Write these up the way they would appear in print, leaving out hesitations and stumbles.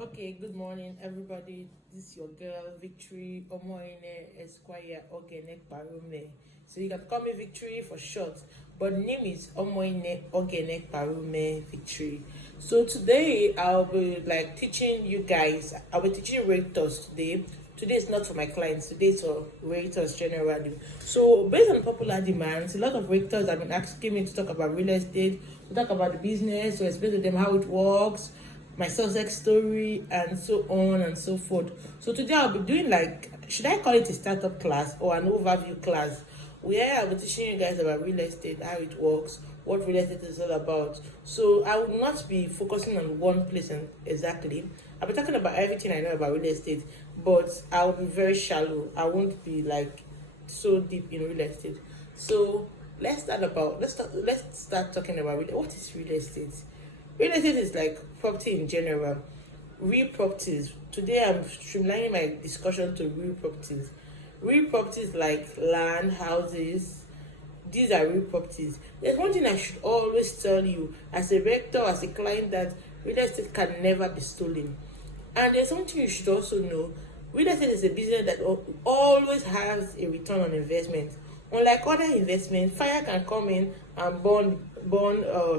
Okay, good morning, everybody. This is your girl, Victory Omoine Esquire Ogenek Parume. So you can call me Victory for short, but the name is Omoine Ogenek Parume Victory. So today I'll be teaching you guys. I'll be teaching realtors today. Today is not for my clients. Today is for realtors generally. So based on popular demands, a lot of realtors have been asking me to talk about real estate, to talk about the business, to explain to them how it works, my success story, and so on and so forth. So today I'll be doing should I call it a startup class or an overview class, where I'll be teaching you guys about real estate, how it works, what real estate is all about. So I will not be focusing on one place and exactly. I'll be talking about everything I know about real estate, but I'll be very shallow. I won't be so deep in real estate. So let's start talking about what is real estate. Real estate is like property in general, real properties. Today I'm streamlining my discussion to real properties. Real properties like land, houses, these are real properties. There's one thing I should always tell you as a rector, as a client, that real estate can never be stolen. And there's something you should also know. Real estate is a business that always has a return on investment. Unlike other investments, fire can come in and burn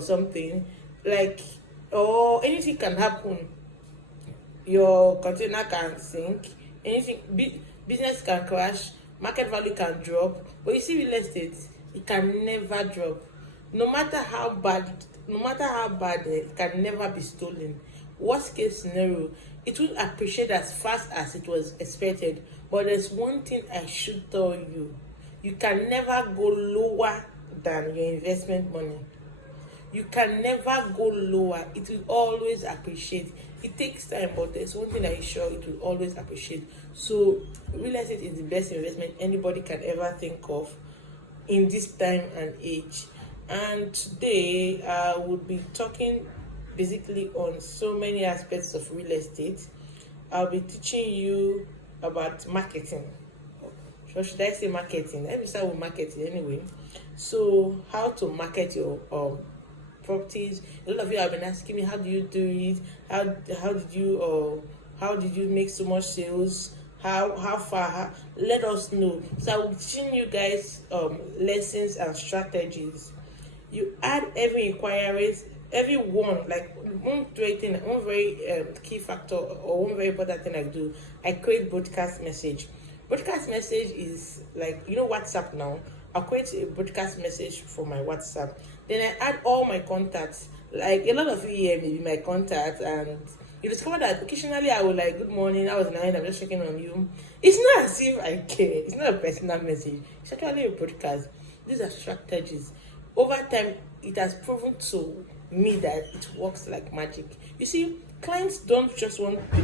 something, like, or anything can happen. Your container can sink, business can crash, market value can drop. But you see, real estate, it can never drop. No matter how bad, it can never be stolen. Worst case scenario, it will appreciate as fast as it was expected. But there's one thing I should tell you: you can never go lower than your investment money. You can never go lower. It will always appreciate. It takes time, but there's one thing that is sure: it will always appreciate. So real estate is the best investment anybody can ever think of in this time and age. And today I would be talking basically on so many aspects of real estate. I'll be teaching you about marketing. So should I say marketing? Let me start with marketing anyway. So how to market your properties. A lot of you have been asking me, how do you do it? How did you make so much sales? How far? Let us know. So I will be teaching you guys lessons and strategies. You add every inquiries, every one, like one great thing, one very key factor, or one very important thing I do. I create broadcast message. Broadcast message is like, WhatsApp now. I'll create a broadcast message for my WhatsApp. Then I add all my contacts. Like, a lot of you here may be my contacts, and you discover that occasionally I will good morning, I was nine, I'm just checking on you. It's not as if I care. It's not a personal message. It's actually a broadcast. These are strategies. Over time, it has proven to me that it works like magic. You see, clients don't just want you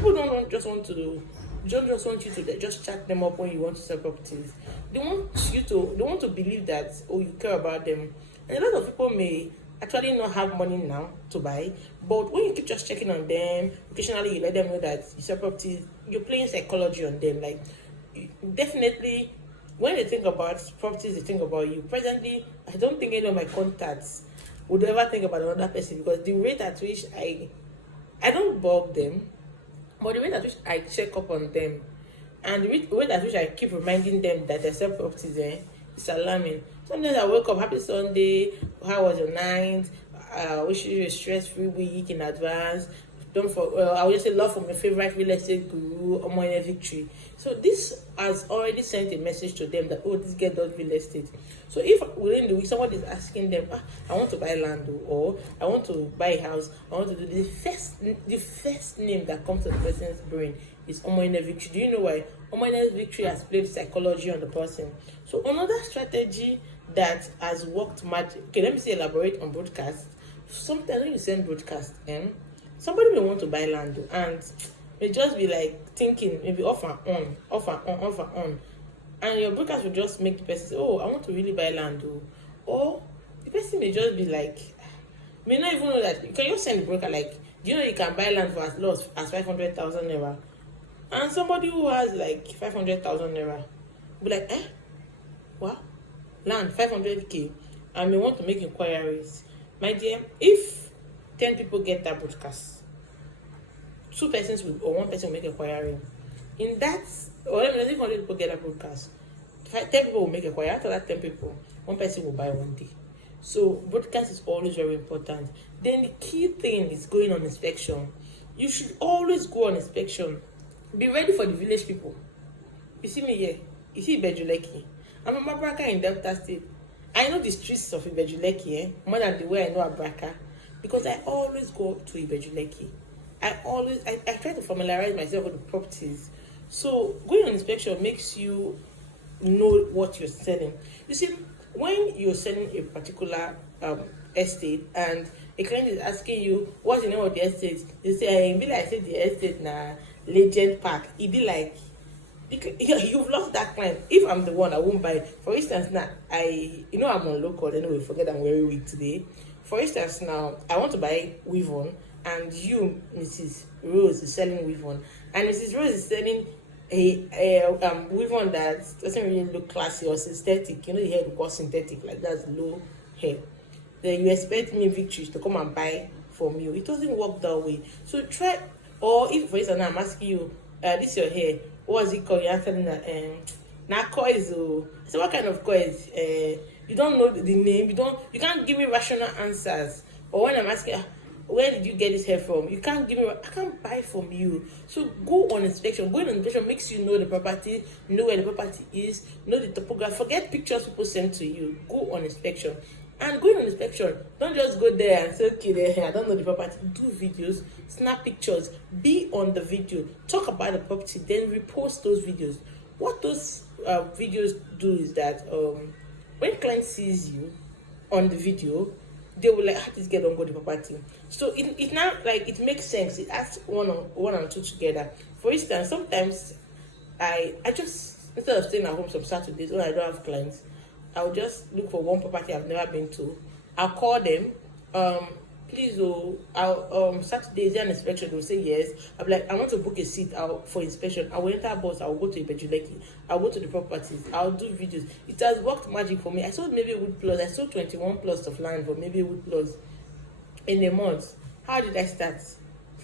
to just chat them up when you want to sell properties. They want to believe that, oh, you care about them. And a lot of people may actually not have money now to buy, but when you keep just checking on them, occasionally you let them know that you sell properties, you're playing psychology on them. Definitely, when they think about properties, they think about you. Presently, I don't think any of my contacts would ever think about another person, because the rate at which I don't bug them, but the rate at which I check up on them, and the rate at which I keep reminding them that they sell properties, it's alarming. Sometimes I wake up, happy Sunday, how was your night? Wish you a stress-free week in advance. I will just say love from your favorite real estate guru, Omoine Victory. So this has already sent a message to them that, oh, this girl does real estate. So if within the week somebody is asking them, I want to buy land, or I want to buy a house, I want to do the first name that comes to the person's brain is Omoine Victory. Do you know why? Omoine Victory has played psychology on the person. So another strategy that has worked magic. Okay, let me say elaborate on broadcast. Sometimes when you send broadcast, somebody may want to buy land, and may just be thinking maybe off and on, and your broadcast will just make the person say, oh, I want to really buy land, or the person may just be may not even know that you can just send the broker do you know you can buy land for as low as 500,000 naira, and somebody who has 500,000 naira will be what, land 500k, and may want to make inquiries. My dear, if 10 people get that broadcast, 2 persons will, or 1 person will make inquiry. In that, or let me know if 100 people get a broadcast, 10 people will make inquiry. After that 10 people, 1 person will buy one day. So broadcast is always very important. Then the key thing is going on inspection. You should always go on inspection. Be ready for the village people. You see me here. You see Ibejuleki. I'm from Abraka in Delta State. I know the streets of Ibejuleki more than the way I know Abraka, because I always go to Ibejuleki. I try to familiarize myself with the properties. So going on inspection makes you know what you're selling. You see, when you're selling a particular estate and a client is asking you what's the name of the estate, you say, I said the estate na Legend Park. It be like you've lost that client. If I'm the one, I won't buy it. For instance, now I'm on local. Anyway, forget I'm wearing wig today. For instance, now I want to buy weave on, and you, Mrs. Rose, is selling weave on, and Mrs. Rose is selling a weave on that doesn't really look classy or synthetic. You know, the hair will go synthetic, like that's low hair. Then you expect me, Victory, to come and buy from you. It doesn't work that way. So try, or if for instance I'm asking you, this is your hair, what's it called? You're telling that now coils. So what kind of coils? You don't know the name. You can't give me rational answers. Or when I'm asking, where did you get this hair from? You can't give me. I can't buy from you. So go on inspection. Going on inspection makes you know the property, know where the property is, know the topography. Forget pictures people send to you. Go on inspection. And going on inspection, don't just go there and say, okay, I don't know the property. Do videos, snap pictures, be on the video, talk about the property, then repost those videos. What those videos do is that when client sees you on the video, they will like, how this get on go the property. So it now like it makes sense. It adds one and two together. For instance, sometimes I just, instead of staying at home some Saturdays when I don't have clients, I'll just look for one property I've never been to. I'll call them. Please, I'll Saturday is there an inspection? They'll say yes. I'll be like, I want to book a seat out for inspection. I will enter a bus. I'll go to Ibejuleki. I'll go to the properties. I'll do videos. It has worked magic for me. I sold maybe Wood Plus. I sold 21 plus of land for maybe Wood Plus in a month. How did I start?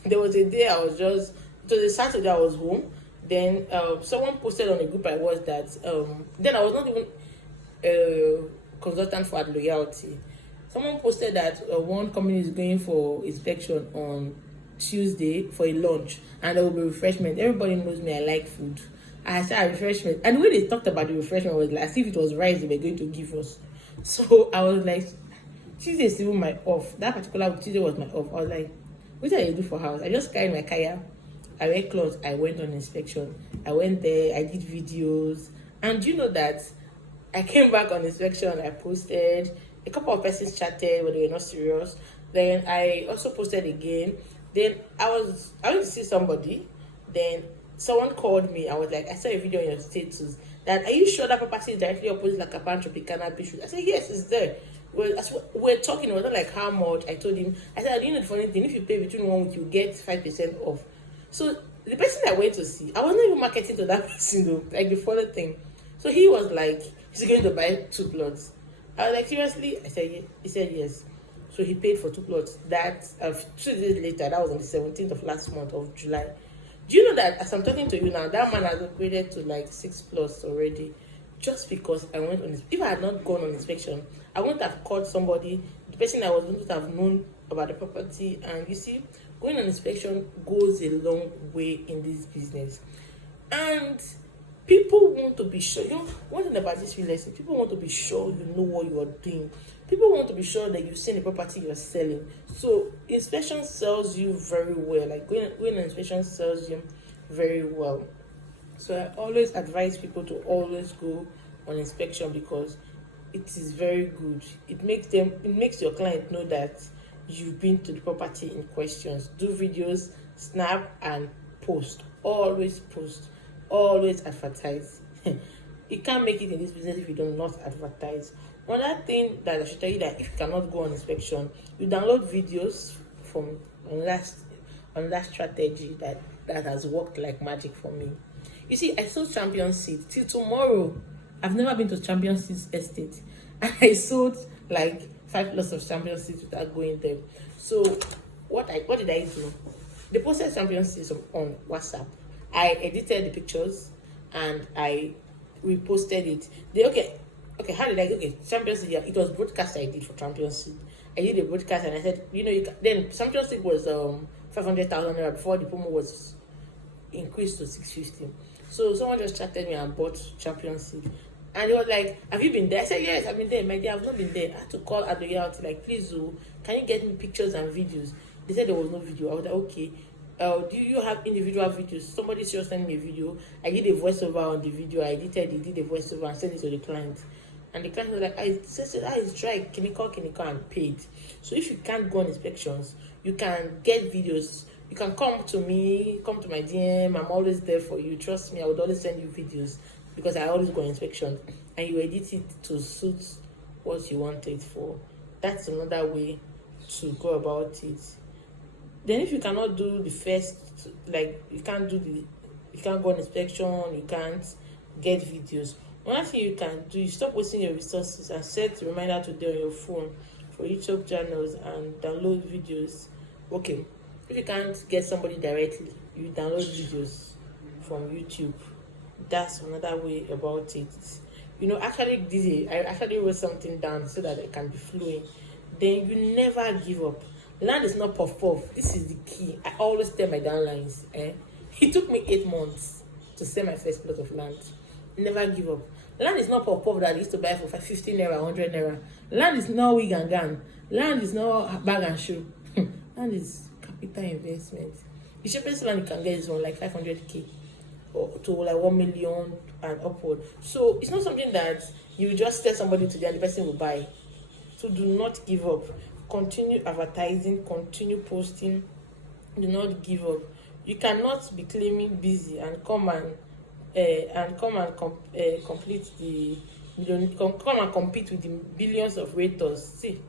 There was a day it was a Saturday I was home. Then someone posted on a group I was that then I was not even consultant for ad loyalty. Someone posted that one company is going for inspection on Tuesday for a lunch, and there will be refreshment. Everybody knows me, I like food. I said refreshment, and the way they talked about the refreshment was like as if it was rice they were going to give us. So I was like, Tuesday is even my off. That particular Tuesday was my off. I was like, what did I do for house? I just carried my kaya, I wear clothes, I went on inspection. I went there, I did videos, and you know that I came back on inspection, I posted, a couple of persons chatted but they were not serious. Then I also posted again. Then I went to see somebody. Then someone called me. I was like, I saw a video on your status that, are you sure that property is directly opposite like a Tropicana Beach? I said, yes, it's there. We're talking, it was not like how much. I told him, I said, I didn't know the funny thing, if you pay between 1 week, you get 5% off. So the person I went to see, I was not even marketing to that person though, like the funny thing. So he was like, he's going to buy 2 plots. I was like, seriously? I said, yeah. He said yes. So he paid for 2 plots. That 2 days later, that was on the 17th of last month of July. Do you know that as I'm talking to you now, that man has upgraded to like 6 plots already, just because I went on this. If I had not gone on inspection, I wouldn't have called somebody, the person I was going to have known about the property. And you see, going on inspection goes a long way in this business. And people want to be sure. You know, one thing about this real estate, people want to be sure you know what you are doing. People want to be sure that you've seen the property you're selling. So inspection sells you very well. Like going on inspection sells you very well. So I always advise people to always go on inspection because it is very good. It makes your client know that you've been to the property in questions. Do videos, snap and post. Always post. Always advertise. You can't make it in this business if you do not advertise. Another thing that I should tell you, that if you cannot go on inspection, you download videos from another strategy that has worked like magic for me. You see, I sold Champion Seed till tomorrow. I've never been to Champion Seeds estate, and I sold like 5 lots of Champion Seeds without going there. So what did I do? They posted Champions League on WhatsApp. I edited the pictures and I reposted it. Okay, how did I okay Champions League? It was broadcast I did for Champions League. I did a broadcast and I said, then Champions League was 500,000 naira before the promo was increased to 650. So someone just chatted me and bought Champions League. And he was like, have you been there? I said, yes, I've been there. My dear, I've not been there. I had to call at the reality, like, please, can you get me pictures and videos? They said there was no video. I was like, okay. Do you have individual videos? Somebody just sent me a video. I did a voiceover on the video. I edited it, did a voiceover and sent it to the client. And the client was like, I said, it's dry, chemical, and paid. So if you can't go on inspections, you can get videos. You can come to me, come to my DM. I'm always there for you. Trust me, I would always send you videos because I always go on inspection. And you edit it to suit what you want it for. That's another way to go about it. Then if you cannot do the first, like you can't go on inspection, you can't get videos. One thing you can do is stop wasting your resources and set a reminder today on your phone for YouTube channels and download videos. Okay, if you can't get somebody directly, you download videos from YouTube. That's another way about it. I actually wrote something down so that I can be fluent. Then you never give up. Land is not puff. This is the key. I always tell my downlines. It took me 8 months to sell my first plot of land. Never give up. Land is not puff that I used to buy for 50 naira, 100 naira. Land is not wig and gown. Land is not bag and shoe. Land is capital investment. The cheapest land you can get is on like 500k or to like 1 million and upward. So it's not something that you just tell somebody today and the person will buy. So do not give up. Continue advertising, continue posting. Do not give up. You cannot be claiming busy and come and complete the come and compete with the billions of realtors. See,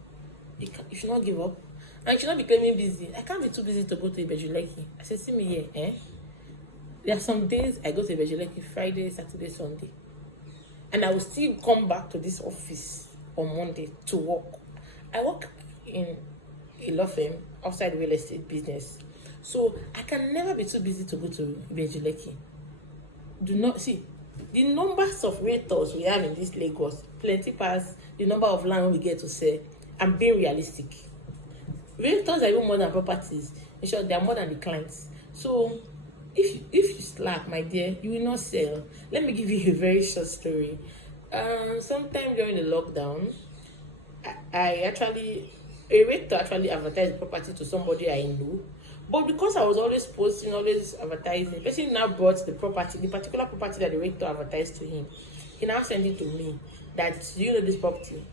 you should not give up. And you should not be claiming busy. I can't be too busy to go to Ibejuleki. I said, see me here, There are some days I go to Ibejuleki, Friday, Saturday, Sunday. And I will still come back to this office on Monday to work. I work in a law firm outside real estate business. So I can never be too busy to go to Ibejuleki. Do not see the numbers of realtors we have in this Lagos, plenty past the number of land we get to sell. I'm being realistic. Realtors are even more than properties. In short, they are more than the clients. So if you slack, my dear, you will not sell. Let me give you a very short story. Sometime during the lockdown, a realtor actually advertised property to somebody I know. But because I was always posting, always advertising, the person now brought the particular property that the realtor advertised to him. He now sent it to me that, do you know this property?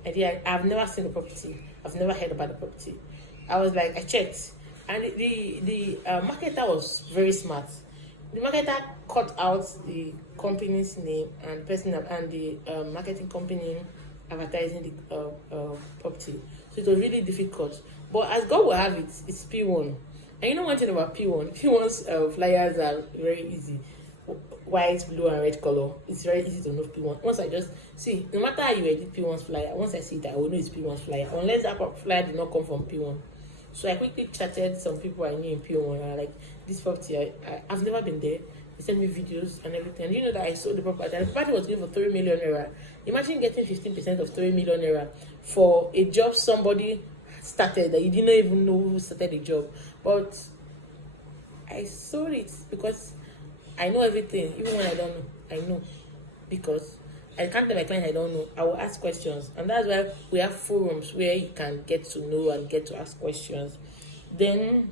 I've never seen the property. I've never heard about the property. I was like, I checked. And the marketer was very smart. The marketer cut out the company's name and person and the marketing company advertising the property. So it was really difficult. But as God will have it, it's P1. And you know one thing about P1? P1's flyers are very easy. White, blue, and red color. It's very easy to know P1. Once I just see, no matter how you edit P1's flyer, once I see it, I will know it's P1's flyer. Unless that flyer did not come from P1. So I quickly chatted some people I knew in P1 and like, this property, I've never been there. They sent me videos and everything. And you know that I sold the property. And the property was going for 3 million naira. Imagine getting 15% of 3 million naira for a job somebody started that you didn't even know who started the job. But I sold it because I know everything. Even when I don't know, I know. Because I can't tell my client I don't know. I will ask questions. And that's why we have forums where you can get to know and get to ask questions. Then,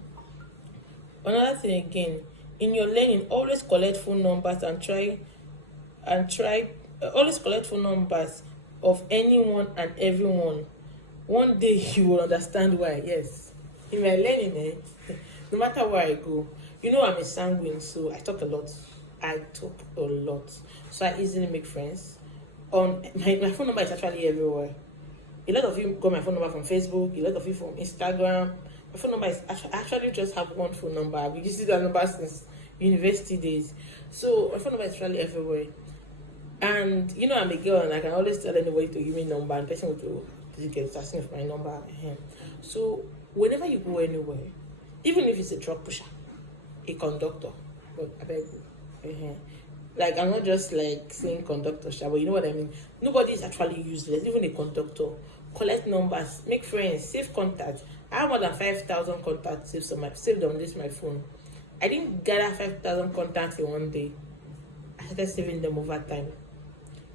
another thing again, in your learning, always collect phone numbers always collect phone numbers of anyone and everyone. One day you will understand why. Yes, in my learning, no matter where I go, I'm a sanguine, so I talk a lot. So I easily make friends. My phone number is actually everywhere. A lot of you got my phone number from Facebook, a lot of you from Instagram. My phone number is I actually just have one phone number. I've been using that number since university days. So my phone number is actually everywhere. And I'm a girl and I can always tell anybody to give me a number and the person will get asking for my number. So whenever you go anywhere, even if it's a truck pusher, a conductor. But I beg you. Like, I'm not just like saying conductor, but you know what I mean. Nobody is actually useless, even a conductor. Collect numbers, make friends, save contacts. I have more than 5,000 contacts saved on this my phone. I didn't gather 5,000 contacts in one day. I started saving them over time.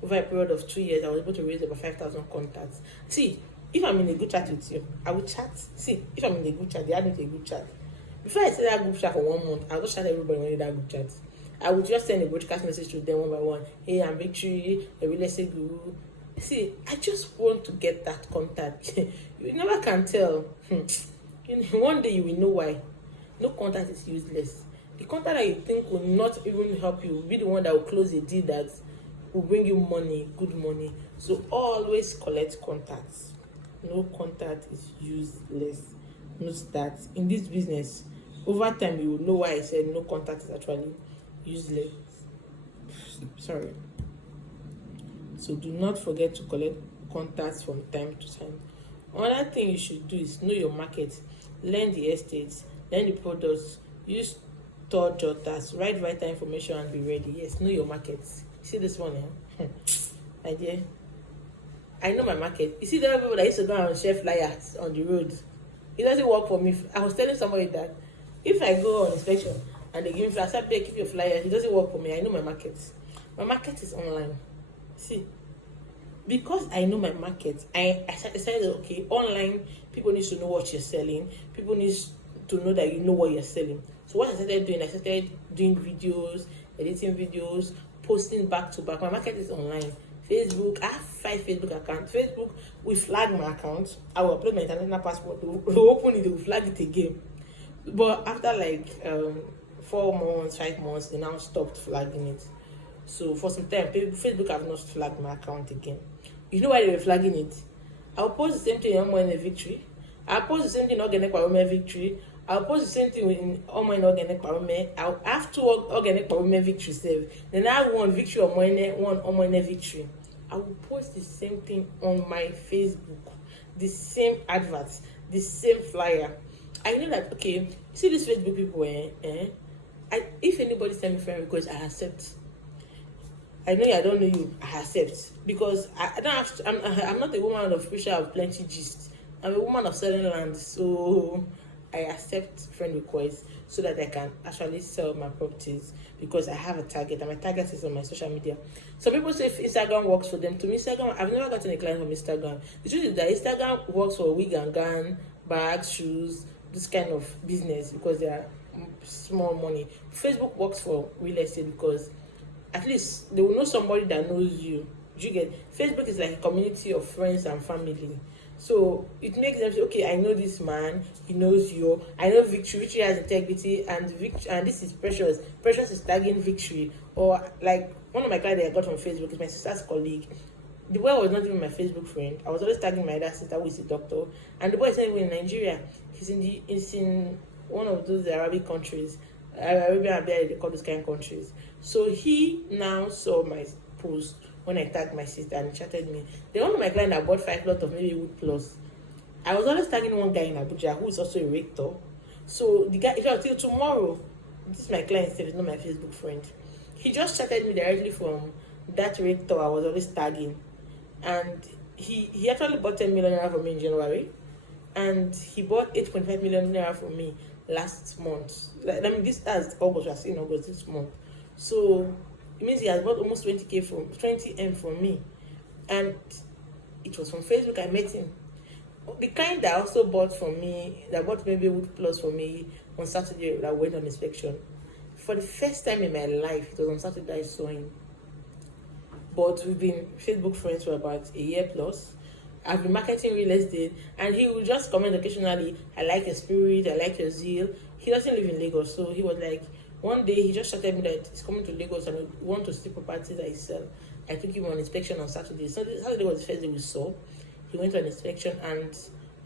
Over a period of 2 years, I was able to raise about 5,000 contacts. See, if I'm in a good chat with you, I will chat. See, if I'm in a good chat, they add me to a good chat. Before I say that group chat for 1 month, I'll just chat everybody in that group chat. I would just send a broadcast message to them one by one. Hey, I'm Victory, a real estate guru. See, I just want to get that contact. You never can tell. One day you will know why. No contact is useless. The contact that you think will not even help you will be the one that will close a deal that will bring you money, good money. So always collect contacts. No contact is useless. Note that in this business, over time you will know why I said no contact is actually useless. Sorry. So do not forget to collect contacts from time to time. Another thing you should do is know your market. Learn the estates, learn the products, use thought jotters, write vital information and be ready. Yes, know your market. See this one, my dear. I know my market. You see the people that used to go and share flyers on the road. It doesn't work for me. I was telling somebody that if I go on inspection and they give me flyers, I say, keep your flyers. It doesn't work for me. I know my market. My market is online. See, because I know my market, I decided, okay, online, people need to know what you're selling. People need to know that you know what you're selling. So what I started doing videos, editing videos, posting back to back. My market is online. Facebook, I have 5 Facebook accounts. Facebook will flag my account. I will upload my international passport. They will open it, they will flag it again. But after like 4 months, 5 months, they now stopped flagging it. So for some time, Facebook have not flagged my account again. You know why they were flagging it? I'll post the same thing in Omo Victory. I'll post the same thing in Organic Parome Victory. I'll post the same thing in Omo Organic Parome. I'll have 2 Organic Parome Victory save. Then I have 1 Victory Omo, 1 Omo Victory. I will post the same thing on my Facebook. The same adverts, the same flyer. I know that, okay, see these Facebook people, if anybody send me friend request, I accept. I know I don't know you, I accept. Because I don't have to, I'm not a woman of pressure of plenty gist. I'm a woman of selling land, so I accept friend requests so that I can actually sell my properties because I have a target and my target is on my social media. Some people say if Instagram works for them. To me, Instagram, I've never gotten a client from Instagram. The truth is that Instagram works for wig and gown, bags, shoes, this kind of business because they are small money. Facebook works for real estate because at least they will know somebody that knows you. Do you get? Facebook is like a community of friends and family. So it makes them say, okay, I know this man, he knows you. I know Victory has integrity, and this is Precious. Precious is tagging Victory. Or like one of my clients that I got from Facebook is my sister's colleague. The boy was not even my Facebook friend. I was always tagging my other sister who is a doctor, and the boy is not even in Nigeria. He's in one of those Arabic countries. Arabia, they call those kind of countries. So he now saw my post when I tagged my sister and he chatted me. The one of my clients that bought 5 lots of maybe Wood Plus. I was always tagging one guy in Abuja who is also a rector. So the guy, if I till tomorrow, this is my client, is not my Facebook friend. He just chatted me directly from that rector I was always tagging. And he actually bought 10 million naira from me in January. And he bought 8.5 million naira from me last month. This as August, we are seeing August this month. So it means he has bought almost 20M from me. And it was from Facebook I met him. The kind that also bought from me, that bought maybe Wood Plus for me on Saturday that went on inspection. For the first time in my life, it was on Saturday I saw him. But we've been Facebook friends for about a year plus. I've been marketing real estate, and he will just comment occasionally, I like your spirit, I like your zeal. He doesn't live in Lagos, so he was like, one day he just shouted me that he's coming to Lagos and he wants to see properties that he sell. I took him on inspection on Saturday. So Saturday was the first day we saw. He went on inspection, and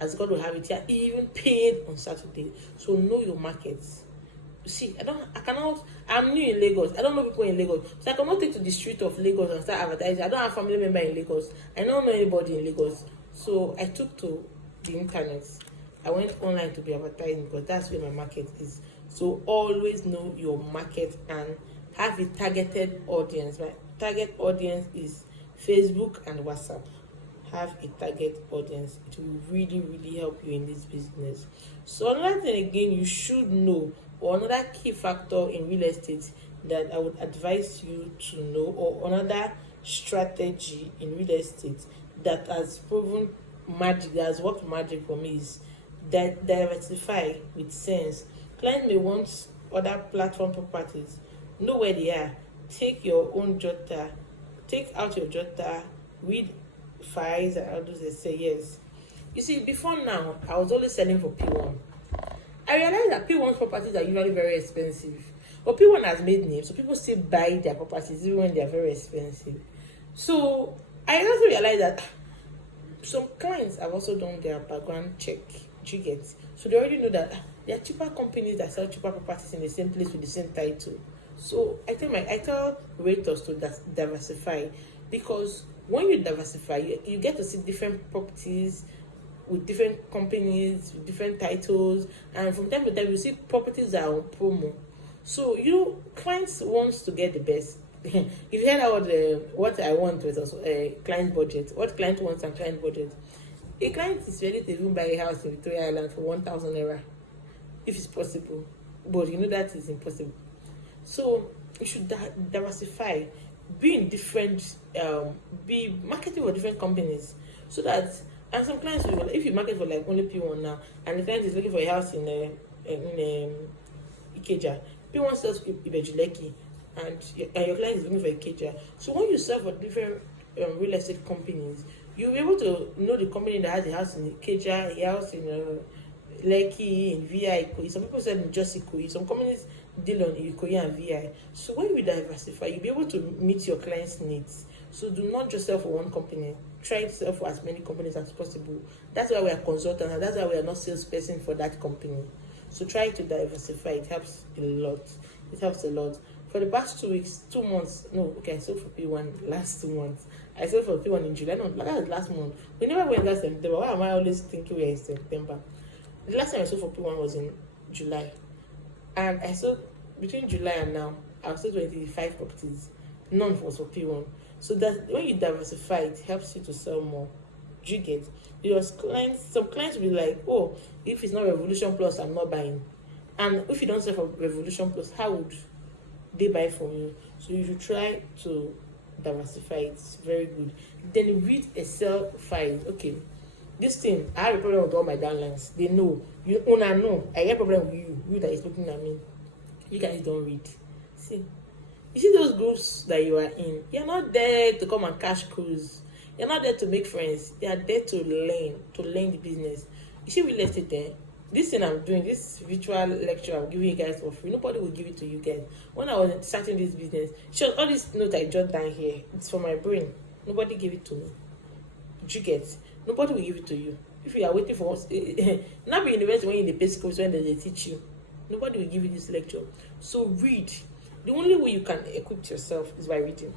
as God will have it, he even paid on Saturday. So know your markets. See, I'm new in Lagos. I don't know people in Lagos. So I cannot take to the street of Lagos and start advertising. I don't have family member in Lagos. I don't know anybody in Lagos. So I took to the internet. I went online to be advertising because that's where my market is. So always know your market and have a targeted audience. My target audience is Facebook and WhatsApp. Have a target audience. It will really, really help you in this business. So another thing again you should know, or another key factor in real estate that I would advise you to know, or another strategy in real estate that has proven magic, that has worked magic for me, is that diversify with sense. Clients may want other platform properties. Know where they are. Take your own jotter. Take out your jotter. Read files and all those they say. Yes. You see, before now, I was always selling for P1. I realized that P1's properties are usually very expensive. But P1 has made names, so people still buy their properties even when they are very expensive. So I also realized that some clients have also done their background check. Do you get? So they already know that there are cheaper companies that sell cheaper properties in the same place with the same title. So I tell realtors to diversify, because when you diversify, you get to see different properties with different companies with different titles, and from time to time you see properties that are on promo. So clients wants to get the best. If you heard out what I want with also a client budget, what client wants and client budget. A client is ready to even buy a house in Victoria Island for 1,000 naira if it's possible, but that is impossible. So you should diversify, be in different, be marketing for different companies, so that, and some clients will, if you market for like only P1 now, and the client is looking for a house in Ikeja, P1 sells Ibejuleki, and your client is looking for Ikeja. So when you sell for different real estate companies, you'll be able to know the company that has a house in Ikeja, a house in Lekki, in VI, Ikoyi. Some people sell in just Ikoyi. Some companies deal on Ikoyi and VI. So when you diversify, you'll be able to meet your clients' needs. So do not just sell for one company. Try to sell for as many companies as possible. That's why we are consultants, and that's why we are not salesperson for that company. So try to diversify. It helps a lot. It helps a lot. For the past 2 months, no, okay, I sold for P1 last 2 months. I sold for P1 in July. No, that was last month. We never went last September. Why am I always thinking we're in September? The last time I sold for P1 was in July. And I sold, between July and now, I've sold 25 properties. None was for P1. So that when you diversify, it helps you to sell more. Do you get? Because some clients will be like, oh, if it's not Revolution Plus, I'm not buying. And if you don't sell for Revolution Plus, how would they buy from you? So you should try to diversify. It's very good. Then read Excel files. Okay, this thing, I have a problem with all my downlines. They know. You owner know. I get a problem with you that is looking at me. You guys don't read. See, you see those groups that you are in, you're not there to come and cash cruise. You're not there to make friends. You are there to learn the business. You see real estate there. This thing I'm doing, this virtual lecture I'm giving you guys for free, nobody will give it to you guys. When I was starting this business, sure, all these notes I jot down here, it's for my brain. Nobody gave it to me. Did you get? Nobody will give it to you. If you are waiting for us, not be university when you're in the pay schools when they teach you. Nobody will give you this lecture. So read. The only way you can equip yourself is by reading.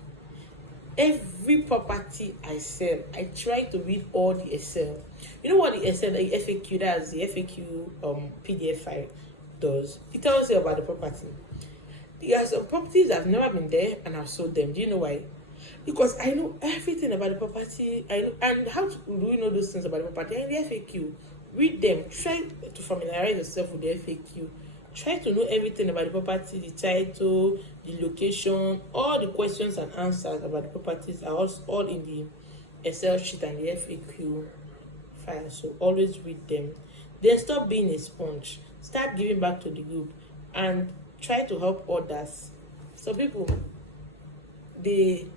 Every property I sell, I try to read all the Excel. You know what the Excel, the FAQ, that's the FAQ PDF file does? It tells you about the property. There are some properties I've never been there and I've sold them. Do you know why? Because I know everything about the property. I know, and how do you know those things about the property? And the FAQ. Read them. Try to familiarize yourself with the FAQ. Try to know everything about the property, the title, the location, all the questions and answers about the properties are all in the Excel sheet and the FAQ file. So always read them. Then stop being a sponge. Start giving back to the group and try to help others. Some people, they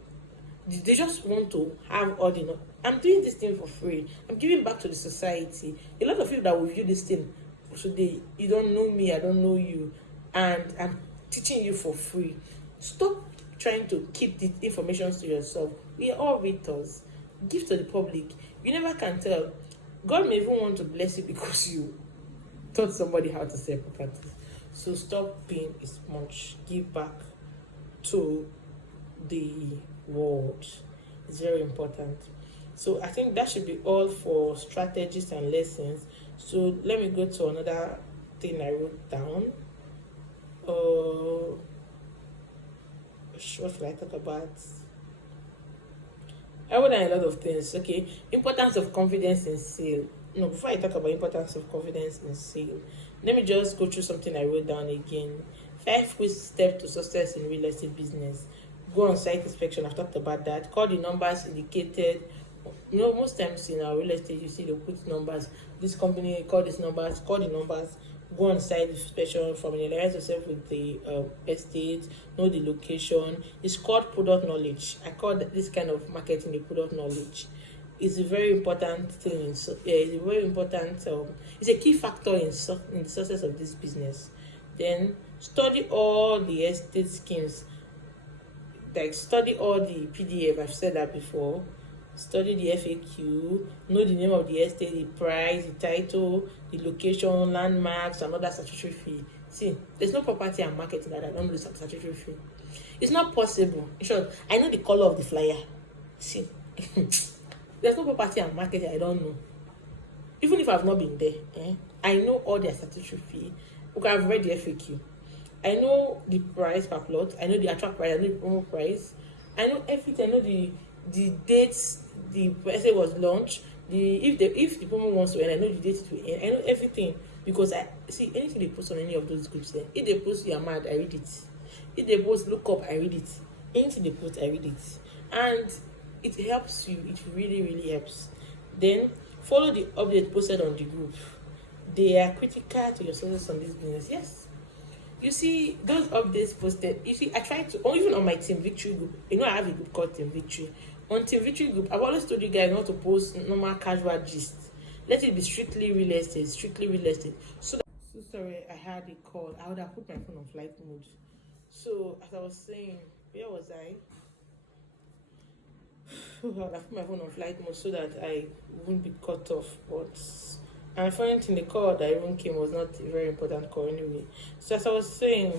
just want to have all the. I'm doing this thing for free. I'm giving back to the society. A lot of people that will view this thing, so you don't know me, I don't know you, and I'm teaching you for free. Stop trying to keep the information to yourself. We are all realtors. Give to the public. You never can tell. God may even want to bless you because you taught somebody how to sell properties. So stop being a sponge. Give back to the world. It's very important. So I think that should be all for strategies and lessons. So let me go to another thing I wrote down. Uh, what should I talk about? I would a lot of things. Okay, importance of confidence in sale. No, before I talk about importance of confidence in sale, let me just go through something I wrote down again. 5 quick steps to success in real estate business. Go on site inspection. I've talked about that. Call the numbers indicated. Most times in our real estate, you see they put numbers. This company call these numbers. Call the numbers. Go on site inspection, familiarize yourself with the estate, know the location. It's called product knowledge. I call this kind of marketing the product knowledge. It's a very important thing. It's a very important. It's a key factor in the success of this business. Then study all the estate schemes. Like study all the PDF. I've said that before. Study the FAQ, know the name of the estate, the price, the title, the location, landmarks, and other statutory fee. See, there's no property and marketing that I don't know the statutory fee. It's not possible. In short, I know the color of the flyer. See, there's no property and marketing I don't know. Even if I've not been there, I know all their statutory fee. Okay, I've read the FAQ. I know the price per plot. I know the actual price. I know the promo price. I know everything. I know the dates the essay was launched, if the promo wants to end, I know the date it will end. I know everything because I see anything they post on any of those groups there. If they post you are mad, I read it. If they post look up, I read it. Anything they post, I read it. And it helps you. It really, really helps. Then follow the update posted on the group. They are critical to your success on this business. Yes. You see, those updates posted, you see, I try to, or even on my Team Victory group, I have a group called Team Victory. On Team Victory group, I've always told you guys not to post normal casual gist. Let it be strictly real estate, So sorry, I had a call. I would have put my phone on flight mode. So, as I was saying, where was I? I would have put my phone on flight mode so that I wouldn't be cut off. But and the funny thing, the call that even came was not a very important call anyway. So as I was saying,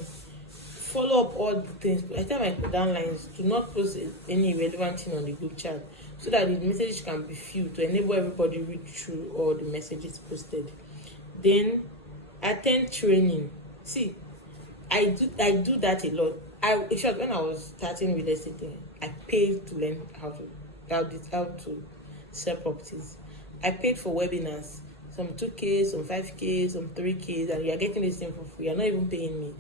follow up all the things. I tell my downlines to not post any relevant thing on the group chat so that the message can be filled to enable everybody to read through all the messages posted. Then attend training. See, I do that a lot. In short, when I was starting real estate, I paid to learn how to sell properties. I paid for webinars. Some 2K, some 5K, some 3K, and you are getting this thing for free. You're not even paying me.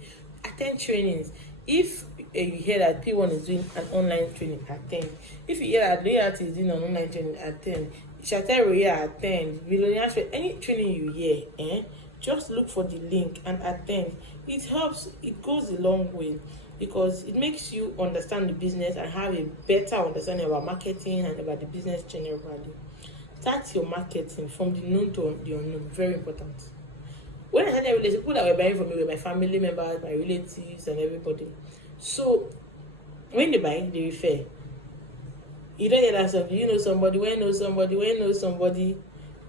Attend trainings. If you hear that P1 is doing an online training, attend. If you hear that Realtor is doing an online training, attend. Shatter Royal, attend. Billionaires, any training you hear, just look for the link and attend. It helps. It goes a long way because it makes you understand the business and have a better understanding about marketing and about the business generally. Start your marketing from the known to the unknown. Very important. When I started real estate, people that were buying from me were my family members, my relatives, and everybody. So when they buy, they refer. You don't hear that something. You know somebody, when know somebody, when know somebody.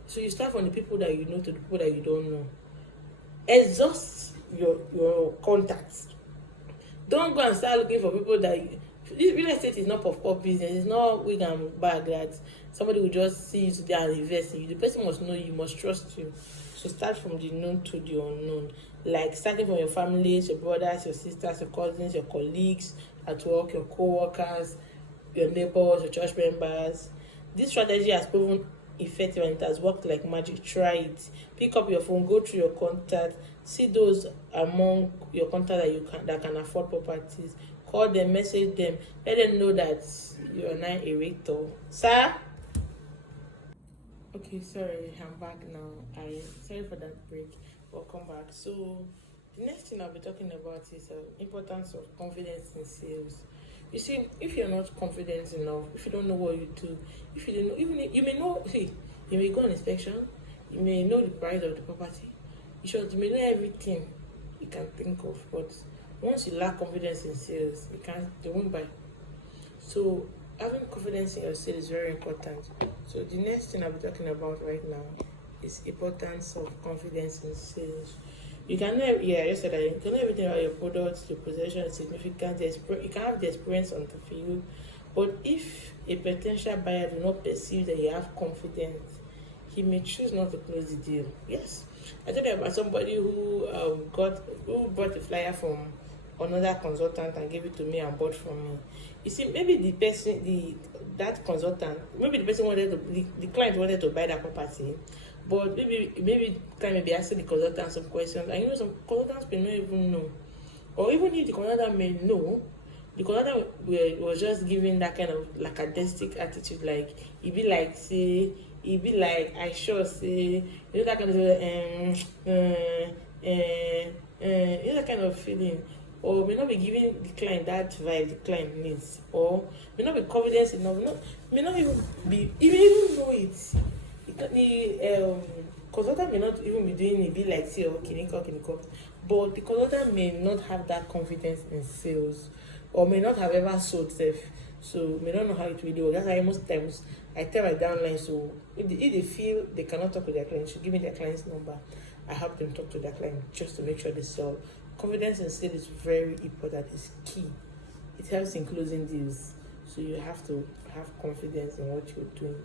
So you start from the people that you know to the people that you don't know. Exhaust your contacts. Don't go and start looking for people that this real estate is not puff business. It's not wig and bag that somebody will just see you today and invest in you. The person must know you, must trust you. So start from the known to the unknown. Like starting from your families, your brothers, your sisters, your cousins, your colleagues at work, your co-workers, your neighbors, your church members. This strategy has proven effective and it has worked like magic. Try it. Pick up your phone, go through your contact, see those among your contact that can afford properties. Call them, message them, let them know that you are now a realtor. Sir? Okay, sorry, I'm back now. Sorry for that break. Welcome back. So the next thing I'll be talking about is importance of confidence in sales. You see, if you're not confident enough, if you don't know what you do, if you don't know, even you may know, you may go on inspection, you may know the price of the property. You may know everything you can think of, but once you lack confidence in sales, they won't buy. So having confidence in your sales is very important. So the next thing I'll be talking about right now is importance of confidence in sales. You can know, I said that you can know everything about your products, your possession, significant. You can have the experience on the field, but if a potential buyer do not perceive that you have confidence, he may choose not to close the deal. Yes, I told you about somebody who bought a flyer from another consultant and gave it to me and bought from me. You see, maybe that consultant, maybe the person the client wanted to buy that property, but maybe the client may be asking the consultant some questions, and some consultants may not even know, or even if the consultant may know, the consultant was just giving that kind of lackadaistic attitude, like he be like I sure say, that kind of that kind of feeling, or may not be giving the client that vibe the client needs, or may not be confidence enough, may not even be even know it. The consultant may not even be doing it, be like say, kiniko, but the consultant may not have that confidence in sales, or may not have ever sold self, so may not know how it really works. That's why most times I tell my downline, so if they feel they cannot talk with their client, should give me their client's number. I help them talk to their client just to make sure they sell. Confidence in sales is very important. It's key. It helps in closing deals. So you have to have confidence in what you're doing.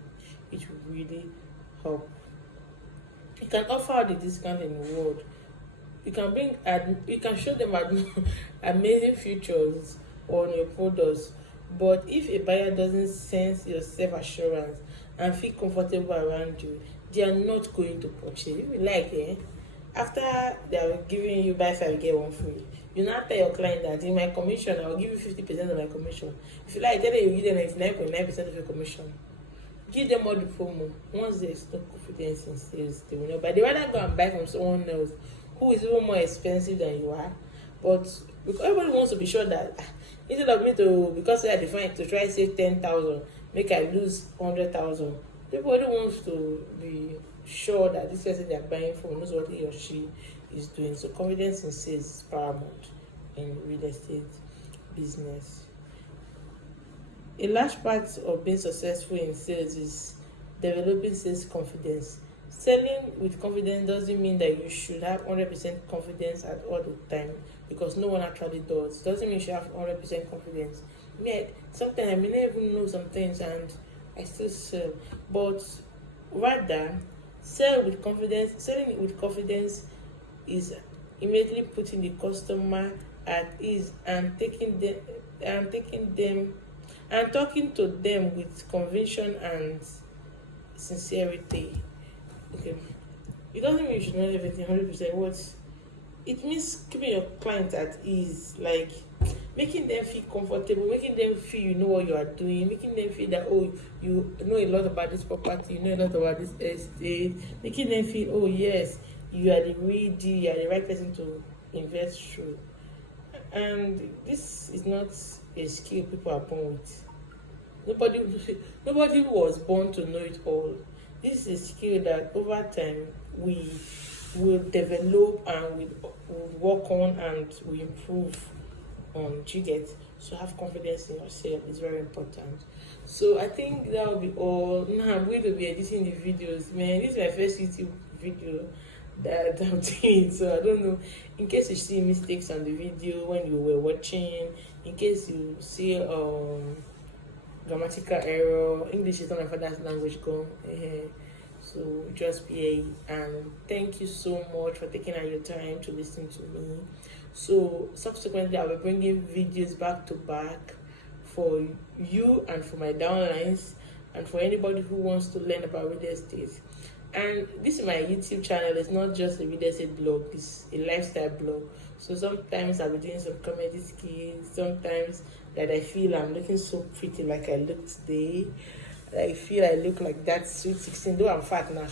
It will really help. You can offer the discount in the world. You can show them amazing features on your products, but if a buyer doesn't sense your self-assurance and feel comfortable around you, they are not going to purchase. If you like, after they are giving you buy 5 get 1 free, you now tell your client that in my commission I will give you 50% of my commission. If you like, tell them you give them 99.9% of your commission. Give them all the promo. Once there's no confidence in sales, they will know. But they rather go and buy from someone else who is even more expensive than you are. But because everybody wants to be sure that instead of me because I define to try to save 10,000, make I lose 100,000. Everybody wants to be sure that this person they are buying from knows what he or she is doing. So confidence in sales is paramount in real estate business. A large part of being successful in sales is developing sales confidence. Selling with confidence doesn't mean that you should have 100% confidence at all the time, because no one actually does. It doesn't mean you should have 100% confidence. Sometimes I may not even know some things and I still sell. But rather, selling with confidence is immediately putting the customer at ease and talking to them with conviction and sincerity. Okay, it doesn't mean you should know everything 100%. What it means, keeping your client at ease, like making them feel comfortable, making them feel you know what you are doing, making them feel that you know a lot about this property, you know a lot about this estate, making them feel yes, you are the real deal, you are the right person to invest through. And this is not a skill people are born with. Nobody was born to know it all. This is a skill that over time we will develop and we will work on and we improve on. Do you get? So have confidence in yourself is very important. So I think that will be all. Now I'm going to be editing the videos. Man, this is my first YouTube video that I'm doing, so I don't know, in case you see mistakes on the video when you were watching, in case you see grammatical error. English is not my father's language, so just be and thank you so much for taking out your time to listen to me. So subsequently I will be bringing videos back to back for you and for my downlines and for anybody who wants to learn about real estate. And this is my YouTube channel. It's not just a real estate blog, it's a lifestyle blog. So sometimes I'll be doing some comedy skits, sometimes that I feel I'm looking so pretty like I look today. I feel I look like that sweet 16, though I'm fat now,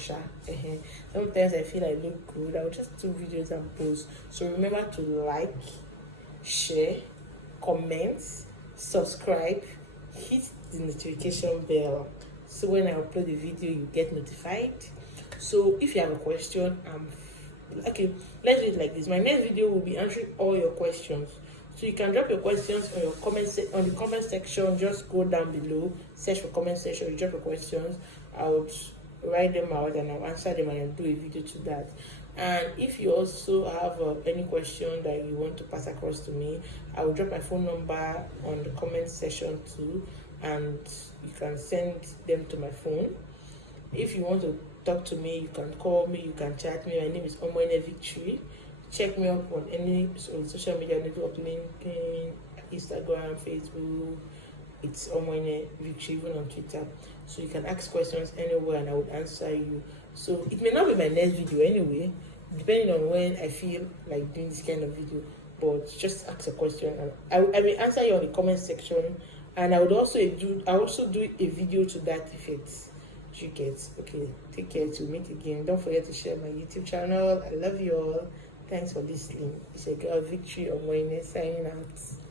Sometimes I feel I look good. I'll just do videos and post. So remember to like, share, comment, subscribe, hit the notification bell. So when I upload the video, you get notified. So if you have a question, okay, let's do it like this. My next video will be answering all your questions. So you can drop your questions on on the comment section. Just go down below, search for comment section, you drop your questions. I would write them out and I'll answer them and I'll do a video to that. And if you also have any question that you want to pass across to me, I will drop my phone number on the comment section too, and you can send them to my phone. If you want to talk to me, you can call me, you can chat me. My name is Omoine Victory. Check me up on any social media network, LinkedIn, Instagram, Facebook. It's Omoine Victory, even on Twitter. So you can ask questions anywhere and I would answer you. So it may not be my next video anyway, depending on when I feel like doing this kind of video. But just ask a question and I will answer you on the comment section. And I also do a video to that effect. You get. Okay, take care to meet again. Don't forget to share my YouTube channel. I love you all. Thanks for listening. It's a girl Victory Omoine signing out.